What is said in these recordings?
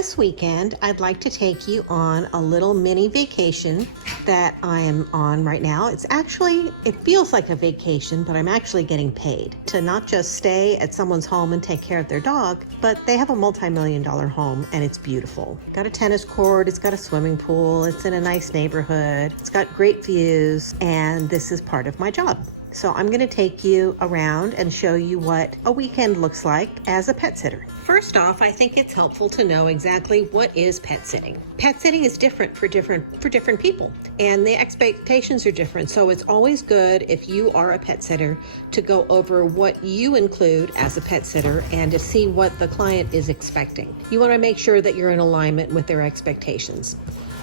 this weekend, I'd like to take you on a little mini vacation that I am on right now. It feels like a vacation, but I'm actually getting paid to not just stay at someone's home and take care of their dog, but they have a multi-million-dollar home and it's beautiful. Got a tennis court, it's got a swimming pool, it's in a nice neighborhood, it's got great views, and this is part of my job. So I'm going to take you around and show you what a weekend looks like as a pet sitter. First off, I think it's helpful to know exactly what is pet sitting. Pet sitting is different for different people, and the expectations are different. So it's always good if you are a pet sitter to go over what you include as a pet sitter and to see what the client is expecting. You want to make sure that you're in alignment with their expectations.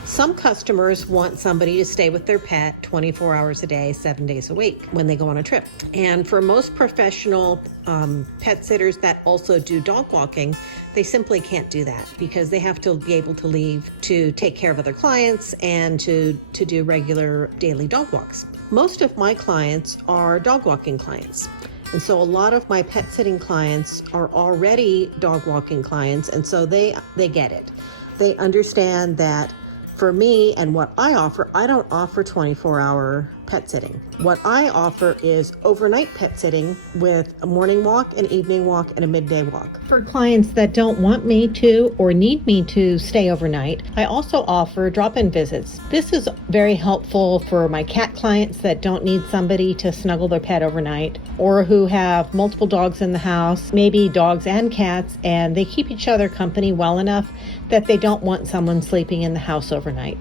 Some customers want somebody to stay with their pet 24 hours a day, 7 days a week when they go on a trip. And for most professional pet sitters that also do dog walking, they simply can't do that because they have to be able to leave to take care of other clients and to do regular daily dog walks. Most of my clients are dog walking clients. And so a lot of my pet sitting clients are already dog walking clients, and so they get it. They understand that for me and what I offer, I don't offer 24-hour pet sitting. What I offer is overnight pet sitting with a morning walk, an evening walk, and a midday walk. For clients that don't want me to or need me to stay overnight, I also offer drop-in visits. This is very helpful for my cat clients that don't need somebody to snuggle their pet overnight, or who have multiple dogs in the house, maybe dogs and cats, and they keep each other company well enough that they don't want someone sleeping in the house overnight.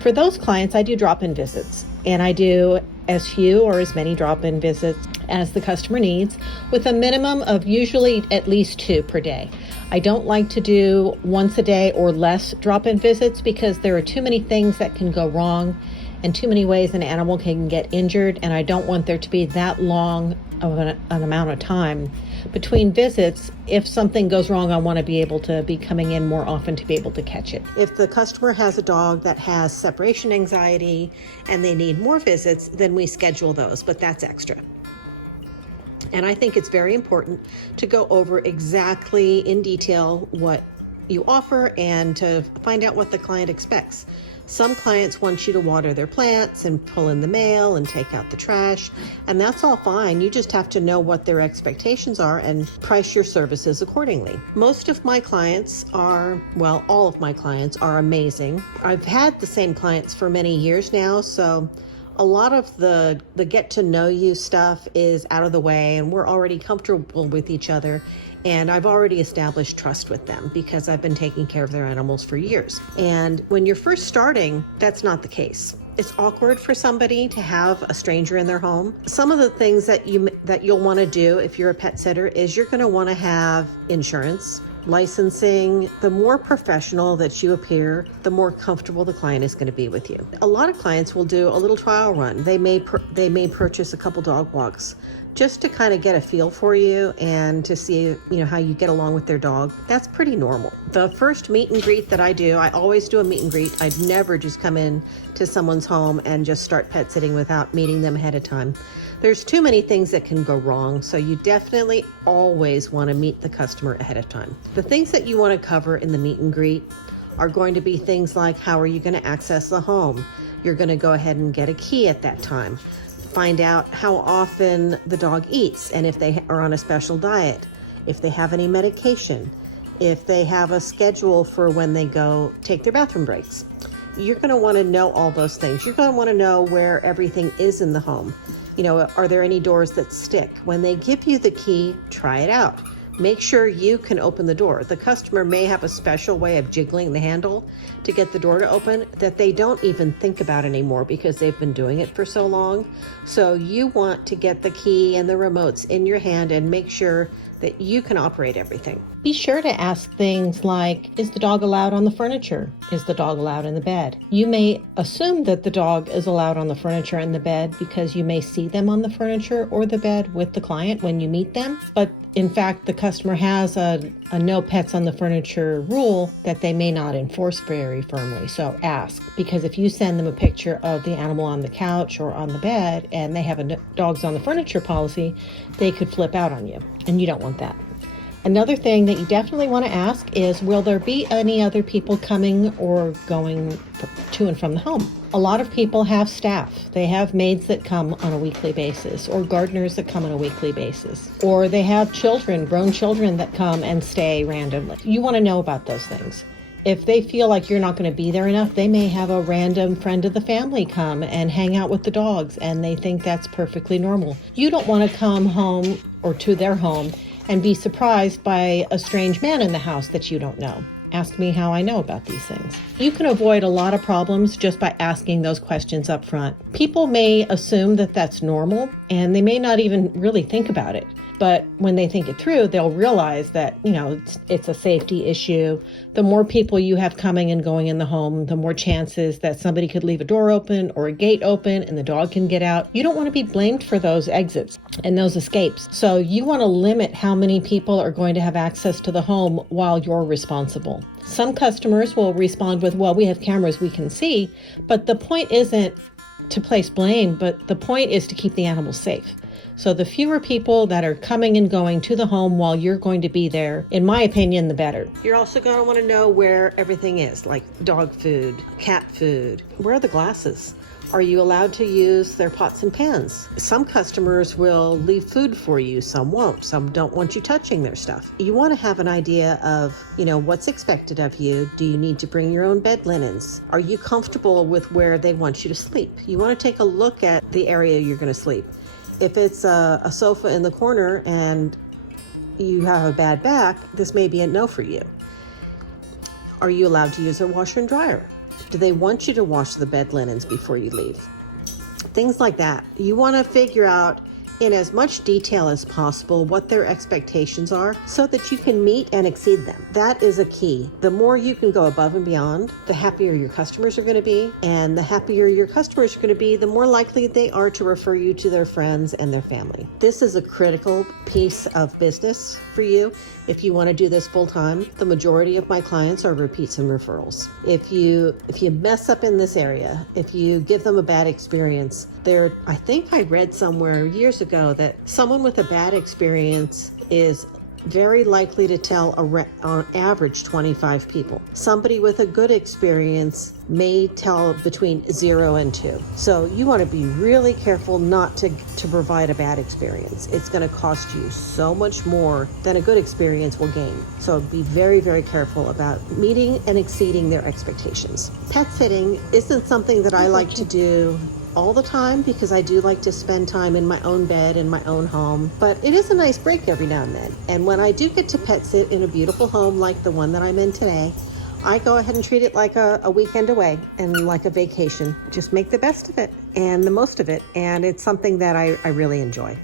For those clients, I do drop-in visits, and I do as few or as many drop-in visits as the customer needs, with a minimum of usually at least 2 per day. I don't like to do once a day or less drop-in visits because there are too many things that can go wrong and too many ways an animal can get injured, and I don't want there to be that long of an amount of time between visits. If something goes wrong, I want to be able to be coming in more often to be able to catch it. If the customer has a dog that has separation anxiety and they need more visits, then we schedule those, but that's extra. And I think it's very important to go over exactly in detail what you offer and to find out what the client expects. Some clients want you to water their plants and pull in the mail and take out the trash, and that's all fine. You just have to know what their expectations are and price your services accordingly. Most of my clients all of my clients are amazing. I've had the same clients for many years now, so a lot of the get to know you stuff is out of the way, and we're already comfortable with each other. And I've already established trust with them because I've been taking care of their animals for years. And when you're first starting, that's not the case. It's awkward for somebody to have a stranger in their home. Some of the things that you'll want to do if you're a pet sitter is you're going to want to have insurance, licensing. The more professional that you appear, the more comfortable the client is going to be with you. A lot of clients will do a little trial run. They may purchase a couple dog walks just to kind of get a feel for you and to see, how you get along with their dog. That's pretty normal. The first meet and greet that I do, I always do a meet and greet. I'd never just come in to someone's home and just start pet sitting without meeting them ahead of time. There's too many things that can go wrong, so you definitely always want to meet the customer ahead of time. The things that you want to cover in the meet and greet are going to be things like, how are you going to access the home? You're going to go ahead and get a key at that time. Find out how often the dog eats and if they are on a special diet, if they have any medication, if they have a schedule for when they go take their bathroom breaks. You're going to want to know all those things. You're going to want to know where everything is in the home. Are there any doors that stick? When they give you the key, try it out. Make sure you can open the door. The customer may have a special way of jiggling the handle to get the door to open that they don't even think about anymore because they've been doing it for so long. So you want to get the key and the remotes in your hand and make sure that you can operate everything. Be sure to ask things like, is the dog allowed on the furniture? Is the dog allowed in the bed? You may assume that the dog is allowed on the furniture and the bed because you may see them on the furniture or the bed with the client when you meet them. But in fact, the customer has a no pets on the furniture rule that they may not enforce very firmly. So ask, because if you send them a picture of the animal on the couch or on the bed and they have a dogs on the furniture policy, they could flip out on you, and you don't want that. Another thing that you definitely want to ask is, will there be any other people coming or going to and from the home? A lot of people have staff. They have maids that come on a weekly basis, or gardeners that come on a weekly basis, or they have children, grown children that come and stay randomly. You want to know about those things. If they feel like you're not going to be there enough, they may have a random friend of the family come and hang out with the dogs, and they think that's perfectly normal. You don't want to come home or to their home and be surprised by a strange man in the house that you don't know. Ask me how I know about these things. You can avoid a lot of problems just by asking those questions up front. People may assume that that's normal, and they may not even really think about it. But when they think it through, they'll realize that, it's a safety issue. The more people you have coming and going in the home, the more chances that somebody could leave a door open or a gate open and the dog can get out. You don't want to be blamed for those exits and those escapes. So you want to limit how many people are going to have access to the home while you're responsible. Some customers will respond with, well, we have cameras we can see, but the point isn't to place blame, but the point is to keep the animals safe. So the fewer people that are coming and going to the home while you're going to be there, in my opinion, the better. You're also going to want to know where everything is, like dog food, cat food. Where are the glasses? Are you allowed to use their pots and pans? Some customers will leave food for you, some won't. Some don't want you touching their stuff. You want to have an idea of, what's expected of you. Do you need to bring your own bed linens? Are you comfortable with where they want you to sleep? You want to take a look at the area you're going to sleep. If it's a sofa in the corner and you have a bad back, this may be a no for you. Are you allowed to use a washer and dryer? Do they want you to wash the bed linens before you leave? Things like that. You want to figure out in as much detail as possible what their expectations are so that you can meet and exceed them. That is a key. The more you can go above and beyond, the happier your customers are going to be. And the happier your customers are going to be, the more likely they are to refer you to their friends and their family. This is a critical piece of business for you. If you want to do this full time, the majority of my clients are repeats and referrals. If you mess up in this area, if you give them a bad experience, I think I read somewhere years ago that someone with a bad experience is very likely to tell on average 25 people. Somebody with a good experience may tell between 0 and 2. So you want to be really careful not to provide a bad experience. It's going to cost you so much more than a good experience will gain. So be very, very careful about meeting and exceeding their expectations. Pet sitting isn't something that I like to do all the time because I do like to spend time in my own bed in my own home, but it is a nice break every now and then. And when I do get to pet sit in a beautiful home like the one that I'm in today, I go ahead and treat it like a weekend away and like a vacation. Just make the best of it and the most of it, and it's something that I really enjoy.